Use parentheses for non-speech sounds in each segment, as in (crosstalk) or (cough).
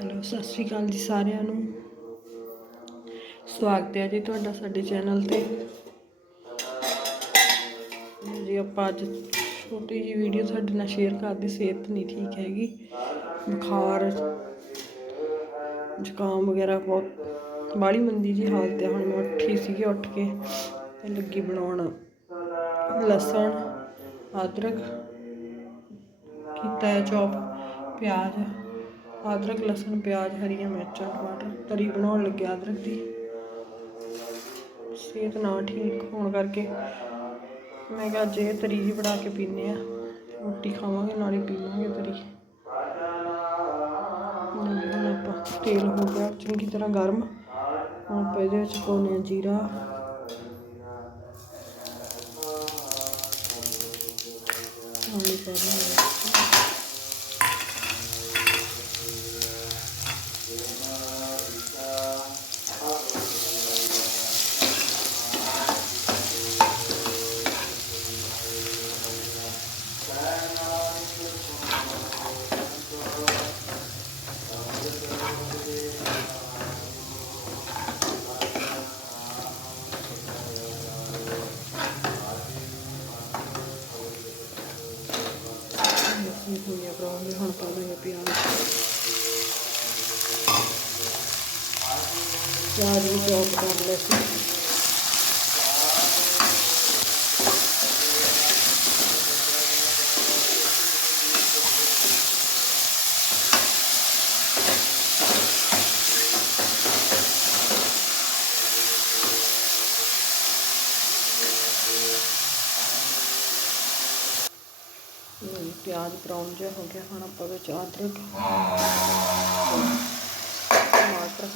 Hello, ਸਤਿ ਸ਼੍ਰੀ ਅਕਾਲ ਜੀ ਸਾਰਿਆਂ ਨੂੰ। ਸਵਾਗਤ ਹੈ ਜੀ ਤੁਹਾਡਾ ਸਾਡੇ ਚੈਨਲ ਤੇ। ਜੀ ਆਪਾਂ ਅੱਜ ਛੋਟੀ ਜੀ ਵੀਡੀਓ ਤੁਹਾਡੇ ਨਾਲ ਸ਼ੇਅਰ ਕਰਦੇ, ਸਿਹਤ ਨਹੀਂ ਠੀਕ ਹੈਗੀ। ਬੁਖਾਰ, ਜ਼ੁਕਾਮ ਵਗੈਰਾ ਬਹੁਤ ਬਾੜੀ ਮੰਦੀ ਜੀ ਹਾਲਤ ਹੈ। ਹੁਣ ਮੈਂ ਉੱਠੀ ਸੀਗੀ ਉੱਠ ਕੇ ਤੇ ਲੱਗੀ ਬਣਾਉਣ ਲਸਣ, ਅਦਰਕ, ਕੀਤਾ ਹੈ ਚੌਪ, ਪਿਆਜ਼। ਅਦਰਕ, ਲਸਣ, ਪਿਆਜ਼, ਹਰੀਆਂ ਮਿਰਚਾਂ, ਟਮਾਟਰ, ਤਰੀ ਬਣਾਉਣ ਲੱਗਿਆ ਅਦਰਕ ਦੀ। ਸਿਹਤ ਨਾ ਠੀਕ ਹੋਣ ਕਰਕੇ ਮੈਂ ਕਿਹਾ ਅੱਜ ਇਹ ਤਰੀ ਹੀ ਬਣਾ ਕੇ ਪੀਨੇ ਆ ਰੋਟੀ ਖਾਵਾਂਗੇ, ਨਾਲੇ ਪੀਵਾਂਗੇ ਤਰੀ। ਹੁਣ ਆਪਾਂ ਤੇਲ ਹੋ ਗਿਆ, ਚੰਗੀ ਤਰ੍ਹਾਂ ਗਰਮ। ਹੁਣ ਆਪਾਂ ਇਹਦੇ ਵਿੱਚ ਪਾਉਂਦੇ ਹਾਂ ਜੀਰਾ। ਨਾਲੇ ਪਾਉਂਦੇ ਹਾਂ ਅਸੀਂ ਹੋਈਆਂ ਬਣਾਉਂਦੇ ਹੁਣ ਪਾ ਦਾਂਗੇ ਪਿਆਜ਼ ਪਿਆਜ਼ ਵੀ ਚੌਪ ਕਰ ਲਏ ਸੀ। ਪਿਆਜ਼ ਬਰਾਊਨ ਜਿਹਾ ਹੋ ਗਿਆ ਹੁਣ ਆਪਾਂ ਵਿੱਚ ਅਦਰਕ ਟਮਾਟਰ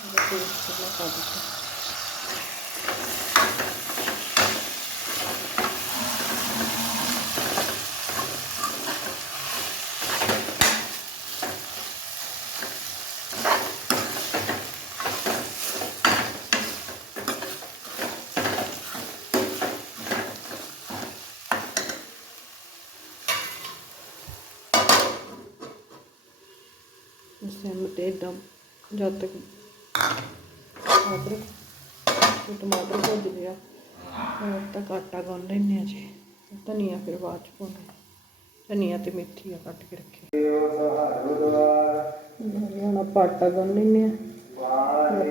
ਹਰੀ ਮਿਰਚ ਦਾ ਪੇਸਟ ਕਰਨਾ ਪਾ ਦਿੱਤਾ ਸਿਮ ਤੇ ਇੱਕਦਮ ਟਮਾਟਰ ਭੁੱਜ ਗਿਆ ਉਦੋਂ ਤੱਕ ਆਟਾ ਗੁੰਨ ਲੈਂਦੇ ਹਾਂ ਜੀ। ਧਨੀਆ ਫਿਰ ਬਾਅਦ ਚ ਪਾਉਂਦੇ ਧਨੀਆ ਤੇ ਮੇਥੀ ਆ ਕੱਟ ਕੇ ਰੱਖੀ। ਹੁਣ ਆਪਾਂ ਆਟਾ ਗੁੰਨ ਲੈਂਦੇ ਹਾਂ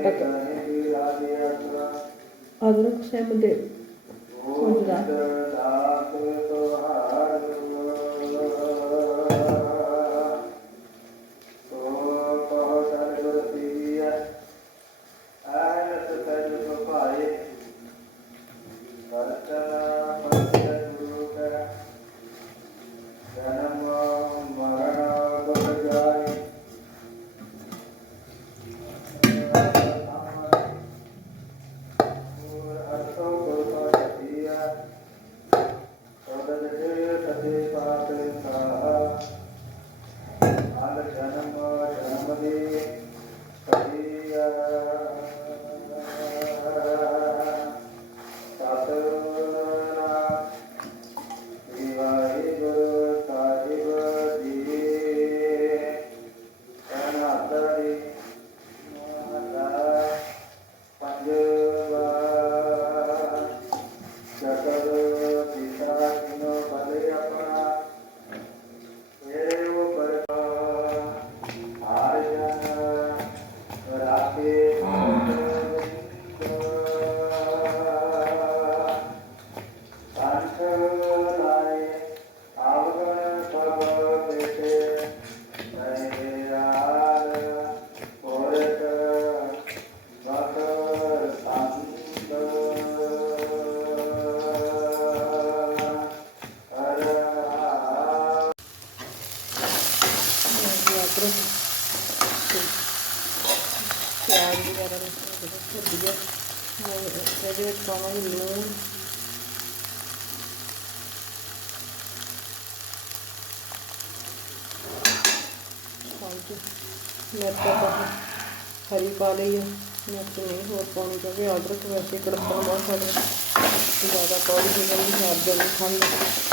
ਤੱਕ ਅਦਰਕ ਸਿਮ ਦੇ। que ਮਿਰਚਾਂ ਪਾ ਹਰੀ ਪਾ ਲਈ ਹੈ ਮਿਰਚ ਨਹੀਂ ਹੋਰ ਪਾਉਣੀ ਕਿਉਂਕਿ ਅਦਰਕ ਵੈਸੇ ਕੜਕਣ ਬਹੁਤ ਸਕਦਾ ਜ਼ਿਆਦਾ ਕੌੜੀ ਹੋ ਜਾਂਦੀ ਹੈ ਅੱਗੇ ਖਾਂਦੇ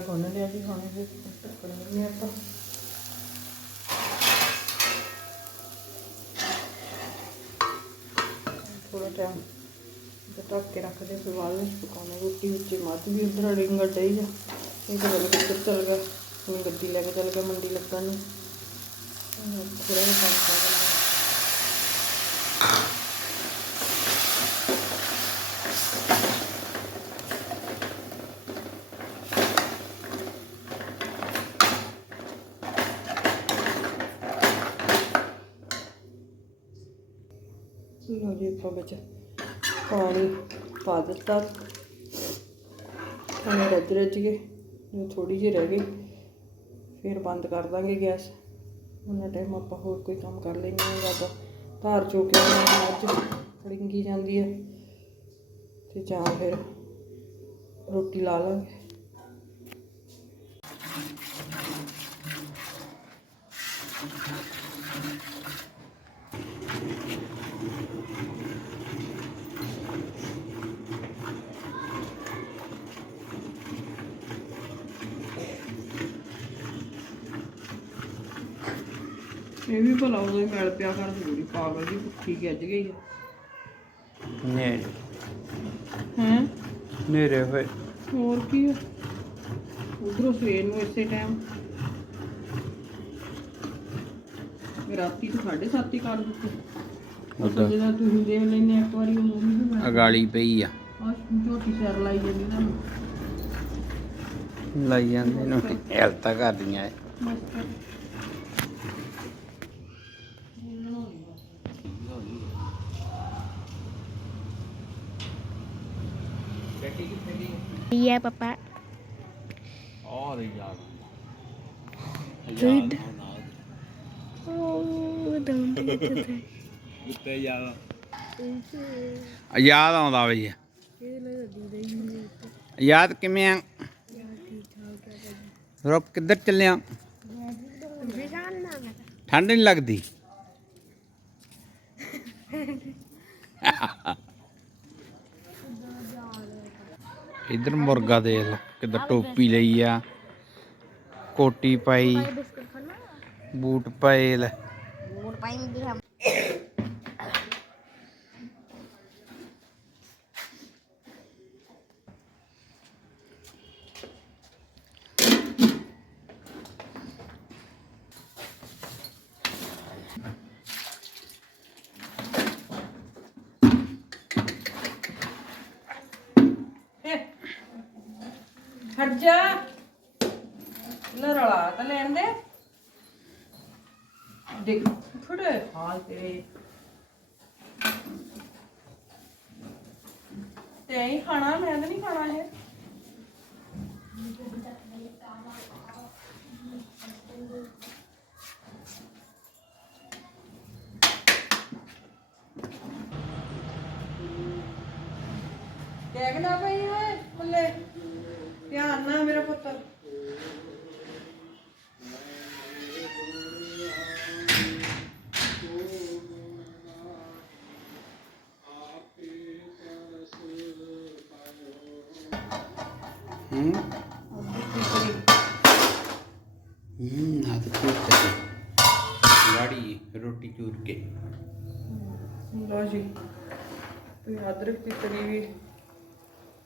ਆਟਾ ਗੁੰਨ ਲਿਆ ਜੀ ਹੁਣ ਇਹ ਢੱਕਣ ਦਿੰਦੇ ਆਪਾਂ। ਥੋੜਾ ਟਾਈਮ ਤੇ ਢੱਕ ਕੇ ਰੱਖਦੇ ਫਿਰ ਬਾਅਦ ਵਿੱਚ ਪਕਾਉਣਾ। ਰੋਟੀ ਵਿੱਚ ਮੱਧ ਵੀ ਉਧਰ ਰਿੰਗੜ ਡਈ ਆ। ਇਹ ਤਾਂ ਗੱਲ ਕਿੱਧਰ ਚਲ ਗਿਆ। ਹੁਣ ਗੱਡੀ ਲੈ ਕੇ ਚਲ ਗਿਆ, ਮੰਡੀ ਲੱਗਣ ਨੂੰ। ਥੋੜਾ ਜਿਹਾ ਕੰਮ ਕਰ ਆਪਾਂ ਵਿੱਚ ਪਾਣੀ ਪਾ ਦਿੱਤਾ। ਪਾਣੀ ਰੱਜ ਰੱਜ ਕੇ ਜੋ ਥੋੜੀ ਜਿਹੀ ਰਹਿ ਗਈ। ਫਿਰ ਬੰਦ ਕਰ ਦਾਂਗੇ ਗੈਸ। ਉਹਨਾਂ ਟਾਈਮ ਆਪਾਂ ਹੋਰ ਕੋਈ ਕੰਮ ਕਰ ਲੈਂਦੇ ਹਾਂ ਜਾਂ ਤਾਂ ਧਾਰ ਚੋ ਕੇ ਅੱਜ ਫੜਿੰਗੀ ਜਾਂਦੀ ਹੈ। ਤੇ ਜਾਂ ਫਿਰ ਰੋਟੀ ਲਾ ਲਾਂਗੇ। ਇਹ ਵੀ ਭਲਾ ਉਦੋਂ ਹੀ ਮਿਲ ਪਿਆ ਕਰ ਥੋੜੀ ਪਾਗਲ ਜੀ ਭੁੱਖੀ ਗੱਜ ਗਈ ਹੈ ਨੇੜੇ। ਹੈਂ? ਨੇੜੇ ਹੋਏ। ਹੋਰ ਕੀ ਆ? ਉਧਰੋਂ ਸਵੇਰ ਨੂੰ ਇਸੇ ਟਾਈਮ ਰਾਤੀ ਤੋਂ ਸਾਢੇ ਸੱਤ ਹੀ ਕਰ ਦਿੱਤੇ। ਉੱਦਾਂ। ਤੁਸੀਂ ਦੇਖ ਲੈਨੇ ਇੱਕ ਵਾਰੀ ਉਹ ਵੀ ਮੈਂ ਅਗਾਲੀ ਪਈ ਆ। ਆ ਝੋਟੀ ਸਿਰ ਲਾਈ ਜਾਂਦੀ ਨਾ। ਲਾਈ ਜਾਂਦੇ ਨੂੰ। ਹੈਲਤਾ ਕਰਦੀਆਂ। ਐ ਮਸਤ Papa. ਆ ਰਹੀ ਯਾਦ Good. Oh, don't do that. ਉੱਤੇ ਯਾਦ ਯਾਦ ਆਉਂਦਾ ਬਈ ਯਾਦ ਕਿਵੇਂ ਆ ਰੁਕ ਕਿੱਧਰ ਚੱਲਿਆ ਠੰਡ ਨਹੀਂ ਲੱਗਦੀ (laughs) (laughs) ਇਧਰ ਮੁਰਗਾ ਦੇਖ ਲੈ, ਕਿੱਦਾਂ ਟੋਪੀ ਲਈ ਆ। ਕੋਟੀ ਪਾਈ, ਬੂਟ ਪਾਏ ਲੈ। More time to ਜਾ। ਲੜਲਾ ਤਾਂ ਲੈਣ ਦੇ। ਦੇਖ ਥੋੜੇ ਹਾਲ ਤੇਰੇ। ਤੇ ਹੀ ਖਾਣਾ, ਮੈਂ ਤਾਂ ਨਹੀਂ ਖਾਣਾ ਇਹ। ਹੂੰ ਹੂੰ ਨਾ ਤਾਂ ਕੋਈ ਗਾੜੀ ਰੋਟੀ ਚੂਰ ਤੇ ਅਦਰਕ ਦੀ ਤਰੀ ਵੀ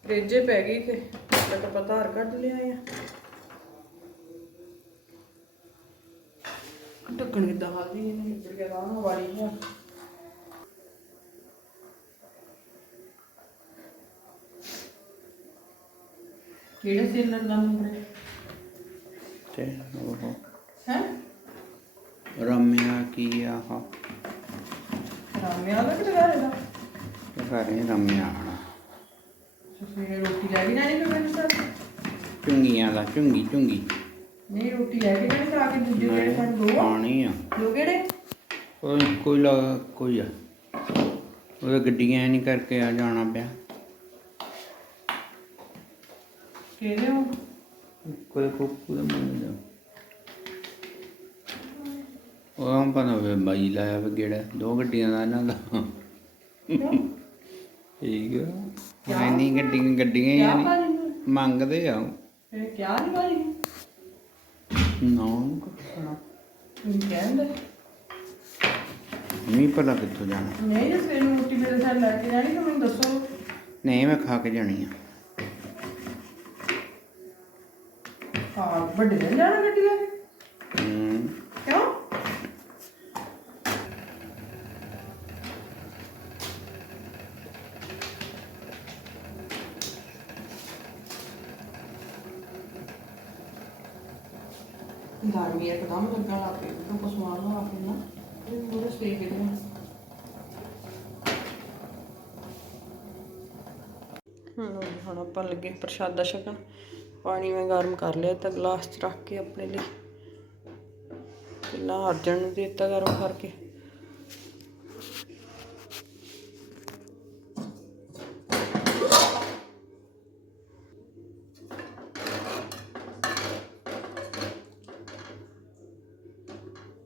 ਰੇਜੇ ਪੈ ਗਈ ਕਿ ਤੱਕ ਆਪਾਂ ਧਾਰ ਕੱਢ ਲਿਆ ਆ ਢੱਕਣ ਕਿੱਦਾਂ ਹਾਲਦੀ ਇਹਨੇ ਨਿਬੜ ਗਿਆ ਰਾਹ ਵਾਲੀ ਆ ਕਿਹੜੇ ਸਿਲੰਡਰ ਦਾ ਨੰਬਰ ਤੇ ਉਹ ਹੈ? ਰਮਿਆ ਕੀ ਆਹ? ਰਾਮਿਆ ਦਾ ਕਿਹੜਾ ਘਰ ਦਾ ਘਰੇ ਰਮਿਆ ਸਵੇਰੇ ਰੋਟੀ ਲੈ ਕੇ ਜਾਣੀ ਫਿਰ ਮੈਨੂੰ ਸਰ ਚੁੰਗੀਆਂ ਦਾ ਚੁੰਗੀ ਚੁੰਗੀ ਨਹੀਂ ਰੋਟੀ ਲੈ ਕੇ ਜਾਣੀ ਖਾ ਕੇ ਦੂਜੇ ਜਿਹੜੇ ਸਾਡੇ ਦੋ ਆ। ਪਾਣੀ ਆ। ਦੋ ਕਿਹੜੇ? ਕੋਈ ਕੋਈ ਲਾ ਕੋਈ ਆ। ਉਹ ਗੱਡੀਆਂ ਨਹੀਂ ਕਰਕੇ ਆ ਜਾਣਾ ਪਿਆ। ਕੋਕੂ ਦਾ ਮੰਨ ਜਾ। ਉਹ ਹਮ ਪਤਾ ਵੇ ਬਾਈ ਲਾਇਆ ਵੇ ਗੇੜਾ। ਦੋ ਗੱਡੀਆਂ ਦਾ ਇਹਨਾਂ ਦਾ। ਠੀਕ ਆ। ਮੈਂ ਨਹੀਂ ਗੱਡੀਆਂ ਗੱਡੀਆਂ ਹੀ ਆ ਮੰਗਦੇ ਆ। ਇਹ ਕਿਆ ਨਹੀਂ ਵਾਲੀ ਨਾ। ਕੁਛਣਾ ਤੁਸੀਂ ਕਹਿੰਦੇ ਨਹੀਂ ਭਲਾ ਕਿੱਥੋਂ ਜਾਣਾ? ਨਹੀਂ ਜੇ ਸਵੇਰ ਨੂੰ ਰੋਟੀ ਮੇਰੇ ਜਾਣੀ ਤਾਂ ਮੈਨੂੰ ਦੱਸੋ। ਨਹੀਂ ਮੈਂ ਖਾ ਕੇ ਜਾਣੀ ਆ। ਹਾਂ ਵੱਡੇ ਦਿਨ ਜਾਣਾ ਗੱਡੀ ਲੈ ਕੇ ਹੂੰ। ਕਿਉਂ? ਗਰਮੀ ਇੱਕਦਮ ਲੱਗਣ ਲੱਗ ਪਈ ਤਾਂ ਕੁਛ ਮਾਰਨਾ ਆ ਕੇ ਨਾ ਇਹ ਪੂਰੇ ਸਟੇ ਕਿਤੇ ਹੁਣ ਹੁਣ ਆਪਾਂ ਲੱਗੇ ਪ੍ਰਸ਼ਾਦਾ ਛਕਣ। ਪਾਣੀ ਮੈਂ ਗਰਮ ਕਰ ਲਿਆ ਤਾਂ ਗਲਾਸ 'ਚ ਰੱਖ ਕੇ ਆਪਣੇ ਲਈ। ਪਹਿਲਾਂ ਅਰਜਨ ਨੂੰ ਦੇ ਦਿੱਤਾ ਗਰਮ ਕਰਕੇ।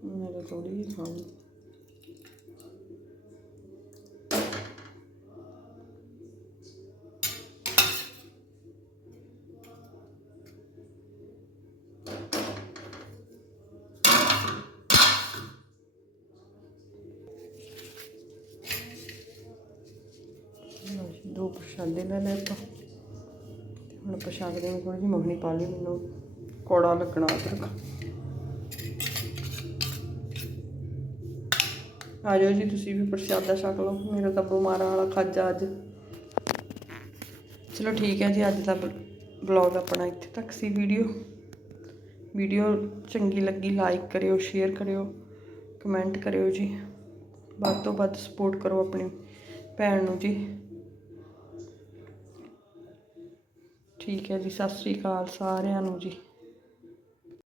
ਮੇਰੇ ਥੋੜੀ ਜਿਹੀ ਖਾਣੀ ਲਓ ਜੀ, ਪ੍ਰਸ਼ਾਦੇ ਲੈ ਲਏ ਆਪਾਂ ਤੇ ਹੁਣ ਪ੍ਰਸ਼ਾਦੇ ਨੂੰ ਥੋੜੀ ਜਿਹੀ ਮੱਖਣੀ ਪਾ ਲਈ ਮੈਨੂੰ ਕੋੜਾ ਲੱਗਣਾ ਅਦਰਕ। ਆ ਜਾਓ ਜੀ ਤੁਸੀਂ ਵੀ ਪ੍ਰਸ਼ਾਦਾ ਛਕ ਲਓ। ਮੇਰਾ ਤਾਂ ਬਿਮਾਰਾਂ ਵਾਲਾ ਖਾਜਾ ਅੱਜ। ਚਲੋ ਠੀਕ ਹੈ ਜੀ ਅੱਜ ਦਾ ਬਲੌਗ ਆਪਣਾ ਇੱਥੇ ਤੱਕ ਸੀ ਵੀਡੀਓ। ਵੀਡੀਓ ਚੰਗੀ ਲੱਗੀ ਲਾਈਕ ਕਰਿਓ ਸ਼ੇਅਰ ਕਰਿਓ ਕਮੈਂਟ ਕਰਿਓ ਜੀ। ਵੱਧ ਤੋਂ ਵੱਧ ਸਪੋਰਟ ਕਰੋ ਆਪਣੀ ਭੈਣ ਨੂੰ ਜੀ। ਠੀਕ ਹੈ ਜੀ ਸਤਿ ਸ੍ਰੀ ਅਕਾਲ ਸਾਰਿਆਂ ਨੂੰ ਜੀ।